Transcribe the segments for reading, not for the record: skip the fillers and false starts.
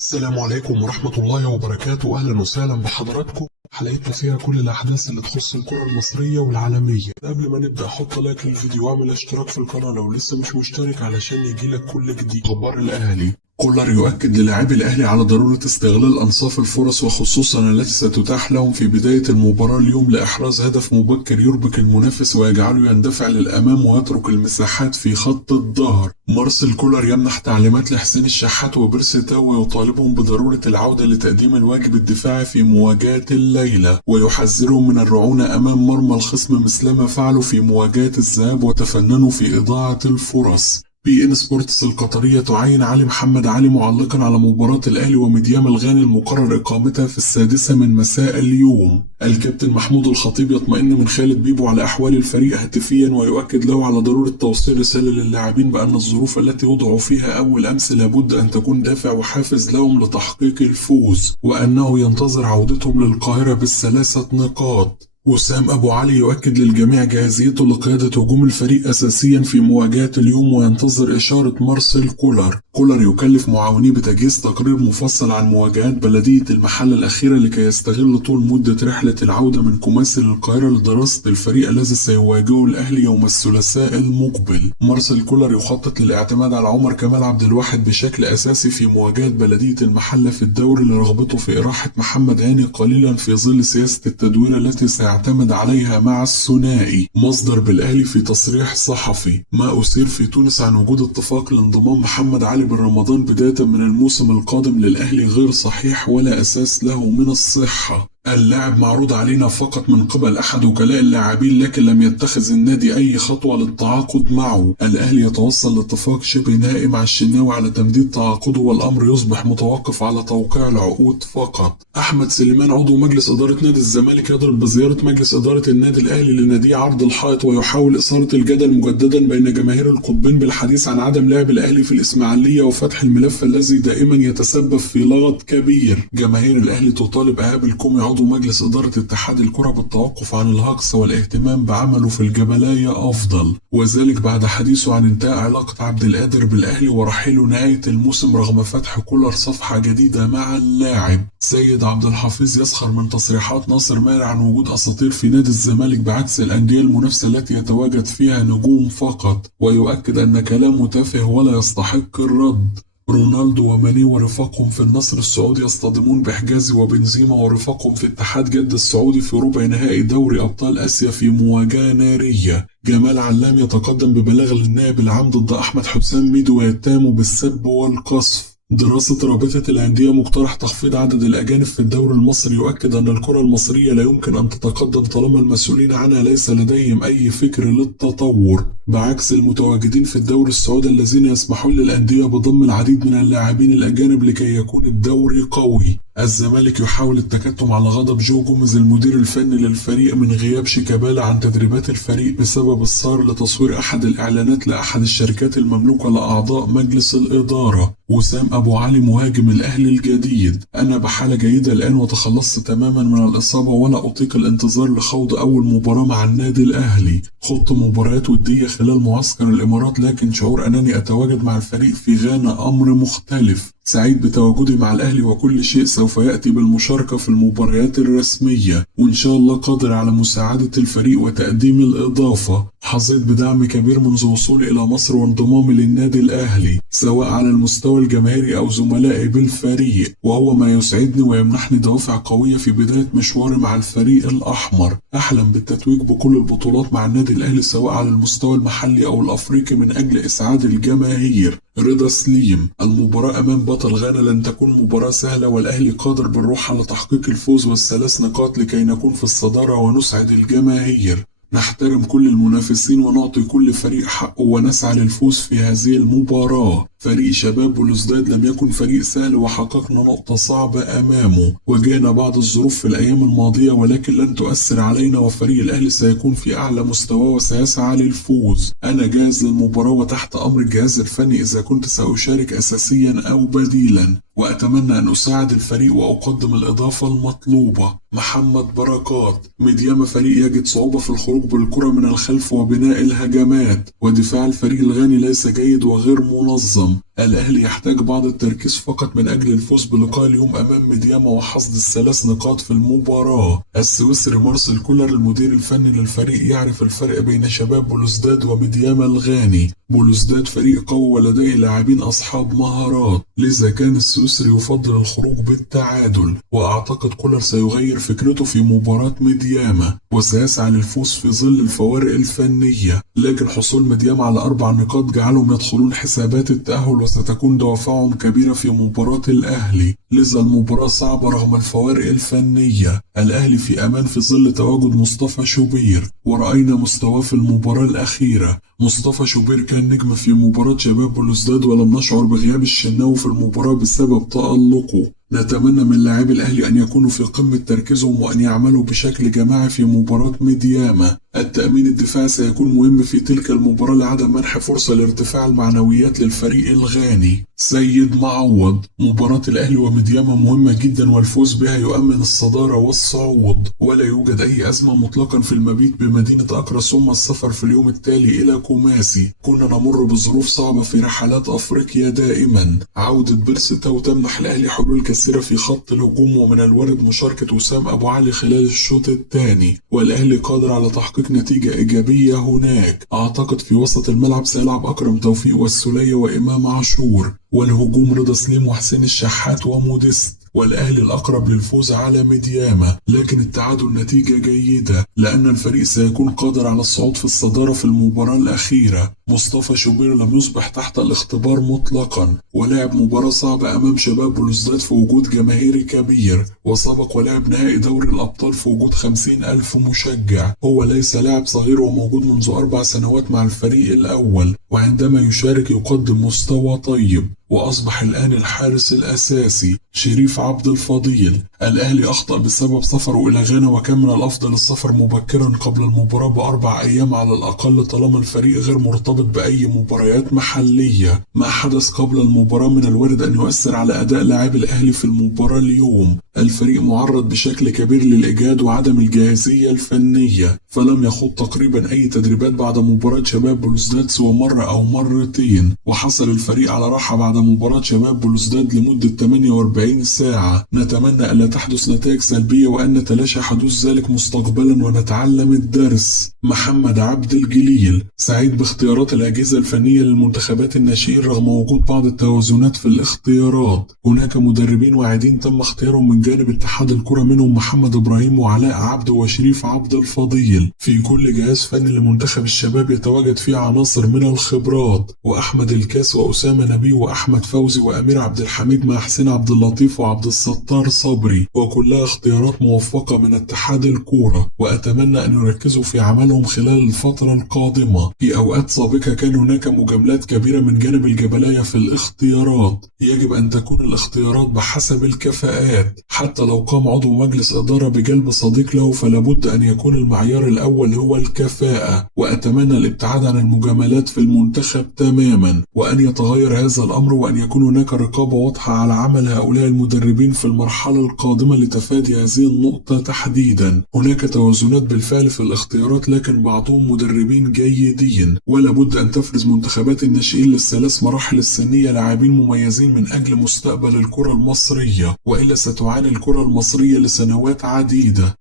السلام عليكم ورحمة الله وبركاته. أهلا وسهلا بحضراتكم. حلقتنا فيها كل الأحداث اللي تخص الكرة المصرية والعالمية. قبل ما نبدأ حط لايك للفيديو واعمل اشتراك في القناة لو لسه مش مشترك علشان يجيلك كل جديد. أخبار الأهلي. كولر يؤكد للاعبي الأهلي على ضرورة استغلال أنصاف الفرص وخصوصا التي ستتاح لهم في بداية المباراة اليوم لإحراز هدف مبكر يربك المنافس ويجعله يندفع للأمام ويترك المساحات في خط الظهر. مارسيل كولر يمنح تعليمات لحسين الشحات وبيرسي تاو ويطالبهم بضرورة العودة لتقديم الواجب الدفاعي في مواجهة الليلة، ويحذرهم من الرعونة أمام مرمى الخصم مثلما فعلوا في مواجهة الذهاب وتفننوا في إضاعة الفرص. بي ان سبورتس القطرية تعين علي محمد علي معلقا على مباراة الأهلي وميديام الغاني المقرر إقامتها في 6 من مساء اليوم. الكابتن محمود الخطيب يطمئن من خالد بيبو على أحوال الفريق هاتفيا ويؤكد له على ضرورة توصيل رسالة للاعبين بأن الظروف التي وضعوا فيها أول أمس لابد أن تكون دافع وحافز لهم لتحقيق الفوز، وأنه ينتظر عودتهم للقاهرة ب3 نقاط. وسام أبو علي يؤكد للجميع جاهزيته لقيادة هجوم الفريق أساسيا في مواجهة اليوم وينتظر إشارة مارسيل كولر. كولر يكلف معاونيه بتجهيز تقرير مفصل عن مواجهات بلدية المحلة الأخيرة لكي يستغل طول مدة رحلة العودة من كوماسي للقاهرة لدراسة الفريق الذي سيواجهه الأهلي يوم الثلاثاء المقبل. مارسيل كولر يخطط للاعتماد على عمر كمال عبد الواحد بشكل أساسي في مواجهة بلدية المحلة في الدوري لرغبته في إراحة محمد هاني قليلا في ظل سياسة التدوير التي سيعتمد عليها مع الثنائي. مصدر بالأهلي في تصريح صحفي: ما أثير في تونس عن وجود اتفاق لانضمام محمد علي بن رمضان بداية من الموسم القادم للأهلي غير صحيح ولا أساس له من الصحة. اللاعب معروض علينا فقط من قبل أحد وكلاء اللاعبين لكن لم يتخذ النادي أي خطوة للتعاقد معه. الأهلي يتوصل لاتفاق شبه نهائي مع الشناوي على تمديد تعاقده والأمر يصبح متوقف على توقيع العقود فقط. أحمد سليمان عضو مجلس إدارة نادي الزمالك يضرب بزيارة مجلس إدارة النادي الأهلي لناديه عرض الحائط ويحاول إثارة الجدل مجددا بين جماهير القطبين بالحديث عن عدم لعب الأهلي في الإسماعيلية وفتح الملف الذي دائما يتسبب في لغط كبير. جماهير الأهلي تطالب إيهاب الكومي عضو مجلس إدارة اتحاد الكرة بالتوقف عن الهجص والاهتمام بعمله في الجبلاية أفضل، وذلك بعد حديثه عن انتهاء علاقة عبد القادر بالأهلي ورحيله نهاية الموسم رغم فتح كولر صفحة جديدة مع اللاعب. سيد عبد الحفيظ يسخر من تصريحات ناصر ماهر عن وجود أساطير في نادي الزمالك بعكس الأندية المنافسة التي يتواجد فيها نجوم فقط، ويؤكد أن كلامه تافه ولا يستحق الرد. رونالدو وماني ورفاقهم في النصر السعودي يصطدمون بحجازي وبنزيما ورفاقهم في اتحاد جدة السعودي في ربع نهائي دوري أبطال آسيا في مواجهة نارية. جمال علام يتقدم ببلاغ للنائب العام ضد أحمد حسام ميدو ويتهم بالسب والقذف. دراسة رابطة الأندية مقترح تخفيض عدد الأجانب في الدوري المصري يؤكد أن الكرة المصرية لا يمكن أن تتقدم طالما المسؤولين عنها ليس لديهم أي فكر للتطور، بعكس المتواجدين في الدوري السعودي الذين يسمحون للأندية بضم العديد من اللاعبين الأجانب لكي يكون الدوري قوي. الزمالك يحاول التكتم على غضب جو جوميز المدير الفني للفريق من غياب شيكابالا عن تدريبات الفريق بسبب الصار لتصوير أحد الإعلانات لأحد الشركات المملوكة لأعضاء مجلس الإدارة. وسام أبو علي مهاجم الأهلي الجديد: أنا بحالة جيدة الآن وتخلصت تماما من الإصابة ولا أطيق الانتظار لخوض أول مباراة مع النادي الأهلي. خضت مباريات ودية خلال معسكر الإمارات لكن شعور أنني أتواجد مع الفريق في غانا أمر مختلف. سعيد بتواجدي مع الأهلي وكل شيء سوف يأتي بالمشاركة في المباريات الرسمية وإن شاء الله قادر على مساعدة الفريق وتقديم الإضافة. حظيت بدعم كبير منذ وصولي إلى مصر وانضمامي للنادي الأهلي سواء على المستوى الجماهيري أو زملائي بالفريق، وهو ما يسعدني ويمنحني دوافع قوية في بداية مشواري مع الفريق الأحمر. أحلم بالتتويج بكل البطولات مع النادي الأهلي سواء على المستوى المحلي أو الأفريقي من أجل إسعاد الجماهير. رضا سليم: المباراة أمام بطل غانا لن تكون مباراة سهلة والأهلي قادر بالروح على تحقيق الفوز وال3 نقاط لكي نكون في الصدارة ونسعد الجماهير. نحترم كل المنافسين ونعطي كل فريق حقه ونسعى للفوز في هذه المباراة. فريق شباب بلوزداد لم يكن فريق سهل وحققنا نقطة صعبة أمامه. واجهنا بعض الظروف في الأيام الماضية ولكن لن تؤثر علينا وفريق الأهلي سيكون في أعلى مستوى وسيسعى للفوز. أنا جاهز للمباراة وتحت أمر الجهاز الفني إذا كنت سأشارك أساسيا أو بديلا، وأتمنى أن أساعد الفريق وأقدم الإضافة المطلوبة. محمد بركات: ميديام فريق يجد صعوبة في الخروج بالكرة من الخلف وبناء الهجمات، ودفاع الفريق الغاني ليس جيد وغير منظم. الأهلي يحتاج بعض التركيز فقط من أجل الفوز بلقاء اليوم أمام ميدياما وحصد ال3 نقاط في المباراة. السويسري مارسيل كولر المدير الفني للفريق يعرف الفرق بين شباب بلوزداد وميدياما الغاني. بلوزداد فريق قوي ولديه لاعبين أصحاب مهارات، لذا كان السويسري يفضل الخروج بالتعادل، وأعتقد كولر سيغير فكرته في مباراة ميدياما وسيسعى للفوز في ظل الفوارق الفنية، لكن حصول ميدياما على 4 نقاط جعلهم يدخلون حسابات التأهل وستكون دوافعهم كبيرة في مباراة الأهلي، لذا المباراة صعبة رغم الفوارق الفنية. الأهلي في أمان في ظل تواجد مصطفى شوبير، ورأينا مستواه في المباراة الأخيرة. مصطفى شوبير كان نجم في مباراة شباب بلوزداد ولم نشعر بغياب الشناوي في المباراة بسبب تألقه. نتمنى من لاعبي الأهلي أن يكونوا في قمة تركيزهم وأن يعملوا بشكل جماعي في مباراة ميدياما. التأمين الدفاعي سيكون مهم في تلك المباراة لعدم منح فرصة لارتفاع المعنويات للفريق الغاني. سيد معوض: مباراة الأهلي وميدياما مهمة جدا والفوز بها يؤمن الصدارة والصعود، ولا يوجد أي أزمة مطلقا في المبيت بمدينة أكرا ثم السفر في اليوم التالي إلى كوماسي. كنا نمر بظروف صعبة في رحلات أفريقيا دائما. عودة بيرسي تاو تمنح الأهلي حلول كثيرة في خط الهجوم، ومن الوارد مشاركة وسام أبو علي خلال الشوط الثاني، والأهلي قادر على تحقيق نتيجة إيجابية هناك. أعتقد في وسط الملعب سيلعب أكرم توفيق والسولية وإمام عاشور، والهجوم رضا سليم وحسين الشحات وموديست. والأهلي الأقرب للفوز على ميدياما، لكن التعادل نتيجة جيدة لأن الفريق سيكون قادر على الصعود في الصدارة في المباراة الأخيرة. مصطفى شوبير لم يصبح تحت الاختبار مطلقا، ولعب مباراة صعبة أمام شباب بلوزداد في وجود جماهيري كبير، وسبق ولعب نهائي دوري الأبطال في وجود 50,000 مشجع. هو ليس لاعب صغير وموجود منذ 4 سنوات مع الفريق الأول، وعندما يشارك يقدم مستوى طيب، وأصبح الآن الحارس الأساسي. شريف عبد الفضيل: الأهلي أخطأ بسبب سفره إلى غانا، وكان من الأفضل السفر مبكرا قبل المباراة ب4 أيام على الأقل طالما الفريق غير مرتبط بأي مباريات محلية. ما حدث قبل المباراة من الوارد أن يؤثر على أداء لاعبي الأهلي في المباراة اليوم. الفريق معرض بشكل كبير للإجهاد وعدم الجاهزية الفنية، فلم يخوض تقريبا أي تدريبات بعد مباراة شباب بلوزداد سوى مرة أو مرتين، وحصل الفريق على راحة بعد مباراة شباب بلوزداد لمدة 48 ساعة. نتمنى ألا تحدث نتائج سلبية وأن نتلاشى حدوث ذلك مستقبلا ونتعلم الدرس. محمد عبد الجليل: سعيد باختيارات الأجهزة الفنية للمنتخبات الناشئين رغم وجود بعض التوازنات في الاختيارات. هناك مدربين واعدين تم اختيارهم من جانب اتحاد الكرة، منهم محمد إبراهيم وعلاء عبد وشريف عبد الفضيل. في كل جهاز فني لمنتخب الشباب يتواجد فيه عناصر من الخبرات، وأحمد الكاس وأسامة نبيه وأحمد فوزي وأمير عبد الحميد مع حسين عبد اللطيف وعبد الستار صبري، وكلها اختيارات موفقة من اتحاد الكرة، وأتمنى أن يركزوا في عملهم خلال الفترة القادمة. في أوقات سابقة كان هناك مجاملات كبيرة من جانب الجبلاية في الاختيارات. يجب أن تكون الاختيارات بحسب الكفاءات، حتى لو قام عضو مجلس إدارة بجلب صديق له فلابد أن يكون المعيار الأول هو الكفاءة. وأتمنى الابتعاد عن المجاملات في المنتخب تماما، وأن يتغير هذا الأمر، وأن يكون هناك رقابة واضحة على عمل هؤلاء المدربين في المرحلة القادمة لتفادي هذه النقطة تحديدا. هناك توازنات بالفعل في الاختيارات، لكن بعضهم مدربين جيدين، ولا بد أن تفرز منتخبات الناشئين لل3 مراحل السنية لاعبين مميزين من أجل مستقبل الكرة المصرية، وإلا ستعاني الكرة المصرية لسنوات عديدة.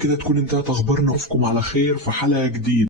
كده تكون انتهت أخبارنا، أشوفكم على خير في حلقة جديدة.